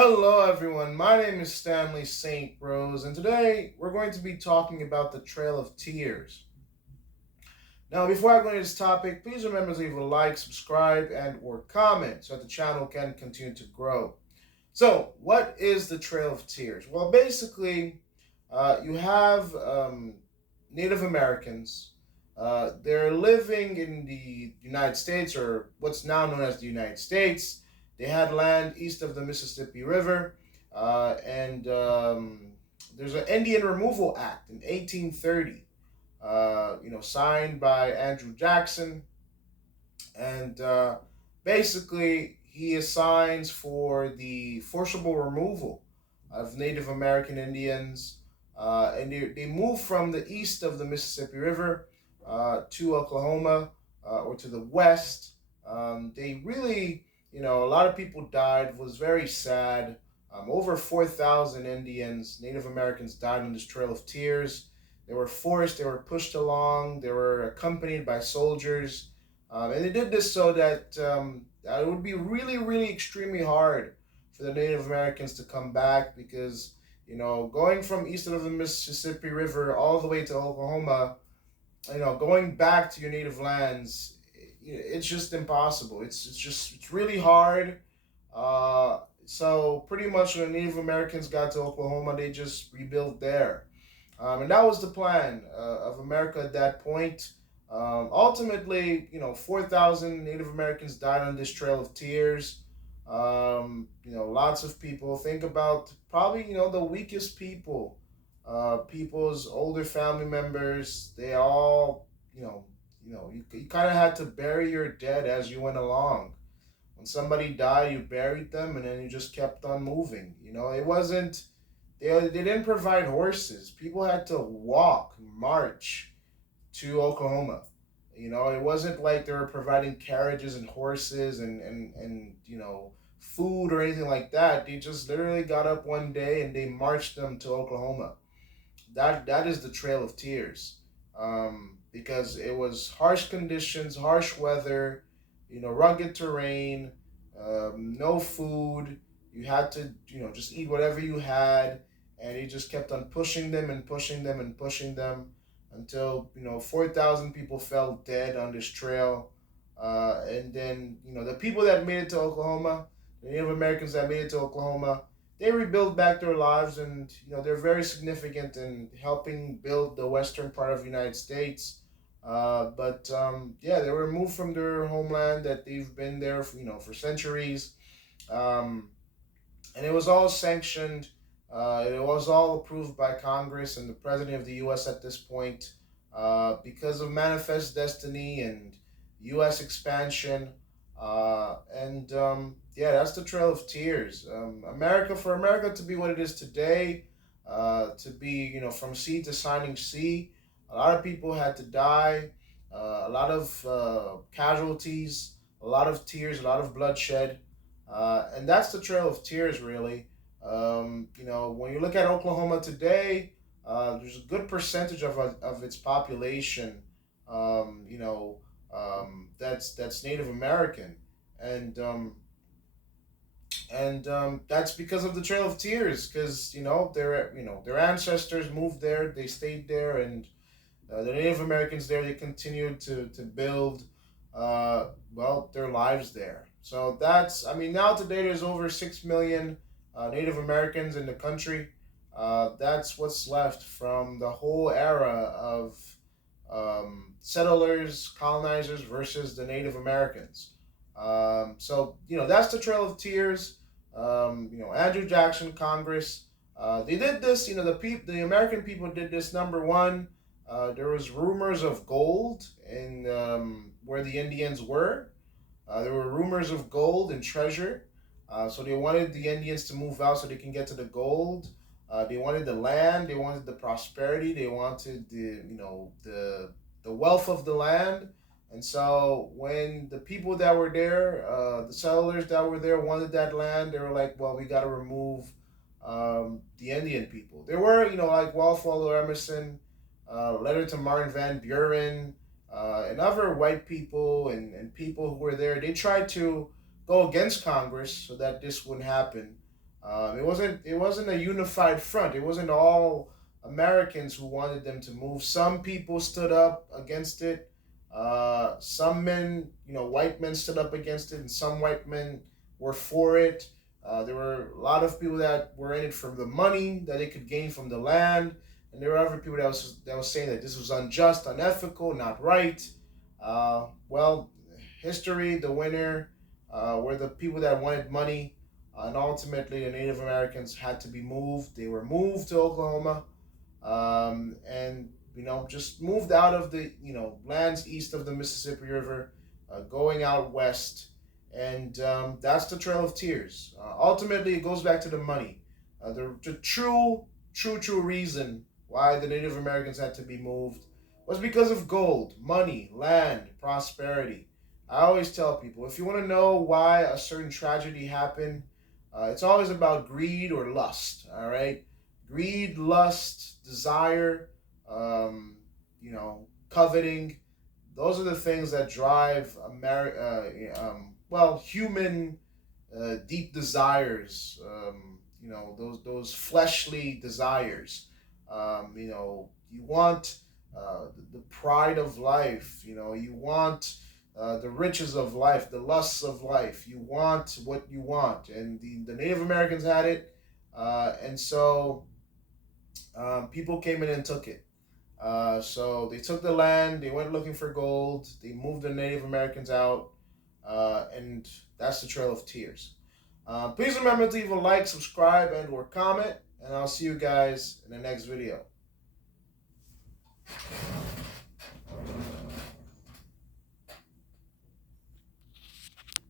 Hello, everyone. My name is Stanley St. Rose, and today we're going to be talking about the Trail of Tears. Now, before I go into this topic, please remember to leave a like, subscribe, and/or comment so that the channel can continue to grow. So, what is the Trail of Tears? Well, basically, you have Native Americans. They're living in the United States, or what's now known as the United States. They had land east of the Mississippi River, and there's an Indian Removal Act in 1830. Signed by Andrew Jackson, and basically he assigns for the forcible removal of Native American Indians, and they move from the east of the Mississippi River to Oklahoma or to the west. They really, a lot of people died. It was very sad. Over 4,000 Indians, Native Americans, died on this Trail of Tears. They were forced, they were pushed along, they were accompanied by soldiers, and they did this so that it would be really, really extremely hard for the Native Americans to come back because, going from east of the Mississippi River all the way to Oklahoma, going back to your native lands, it's just impossible. It's really hard. So pretty much when Native Americans got to Oklahoma, they just rebuilt there. And that was the plan of America at that point. Ultimately, 4,000 Native Americans died on this Trail of Tears. Lots of people. Think about probably, the weakest people, people's older family members. They all, you kind of had to bury your dead as you went along. When somebody died, you buried them, and then you just kept on moving. It wasn't they didn't provide horses. People had to walk, march to Oklahoma. It wasn't like they were providing carriages and horses and food or anything like that. They just literally got up one day and they marched them to Oklahoma. That is the Trail of Tears, because it was harsh conditions, harsh weather, rugged terrain, no food. You had to just eat whatever you had, and he just kept on pushing them and pushing them and pushing them until 4,000 people fell dead on this trail. And then the people that made it to Oklahoma, the Native Americans that made it to Oklahoma, they rebuild back their lives, and they're very significant in helping build the western part of the United States. But yeah, they were removed from their homeland that they've been there for centuries. Um, and it was all sanctioned. It was all approved by Congress and the President of the U.S. at this point, because of Manifest Destiny and U.S. expansion. And yeah, that's the Trail of Tears. For America to be what it is today, to be from sea to shining sea, a lot of people had to die, a lot of casualties, a lot of tears, a lot of bloodshed. And that's the Trail of Tears, really. When you look at Oklahoma today, there's a good percentage of its population, that's Native American, and that's because of the Trail of Tears, because their ancestors moved there, they stayed there, and the Native Americans there, they continued to build, their lives there. So I mean, now today there's over 6 million Native Americans in the country. That's what's left from the whole era of settlers, colonizers versus the Native Americans. So that's the Trail of Tears. Andrew Jackson, Congress, they did this. The American people did this. Number one, there was rumors of gold in where the Indians were. There were rumors of gold and treasure. So they wanted the Indians to move out so they can get to the gold. They wanted the land. They wanted the prosperity. They wanted the wealth of the land. And so when the people that were there, the settlers that were there, wanted that land, they were like, "Well, we got to remove the Indian people." There were, like Waldo Emerson, letter to Martin Van Buren, and other white people and people who were there. They tried to go against Congress so that this wouldn't happen. It wasn't a unified front. It wasn't all Americans who wanted them to move. Some people stood up against it. Some men, white men stood up against it, and some white men were for it. There were a lot of people that were in it for the money that they could gain from the land, and there were other people that was saying that this was unjust, unethical, not right. Well, history, the winner were the people that wanted money, and ultimately the Native Americans had to be moved. They were moved to Oklahoma, and just moved out of the lands east of the Mississippi River, going out west, and that's the Trail of Tears. Ultimately, it goes back to the money. The true reason why the Native Americans had to be moved was because of gold, money, land, prosperity. I always tell people, if you want to know why a certain tragedy happened, it's always about greed or lust. All right, greed, lust, desire, coveting. Those are the things that drive human deep desires. Those fleshly desires. You want the pride of life. You want the riches of life, the lusts of life. You want what you want, and the Native Americans had it, and so people came in and took it. So they took the land. They went looking for gold. They moved the Native Americans out, and that's the Trail of Tears. Please remember to leave a like, subscribe, and/or comment, and I'll see you guys in the next video.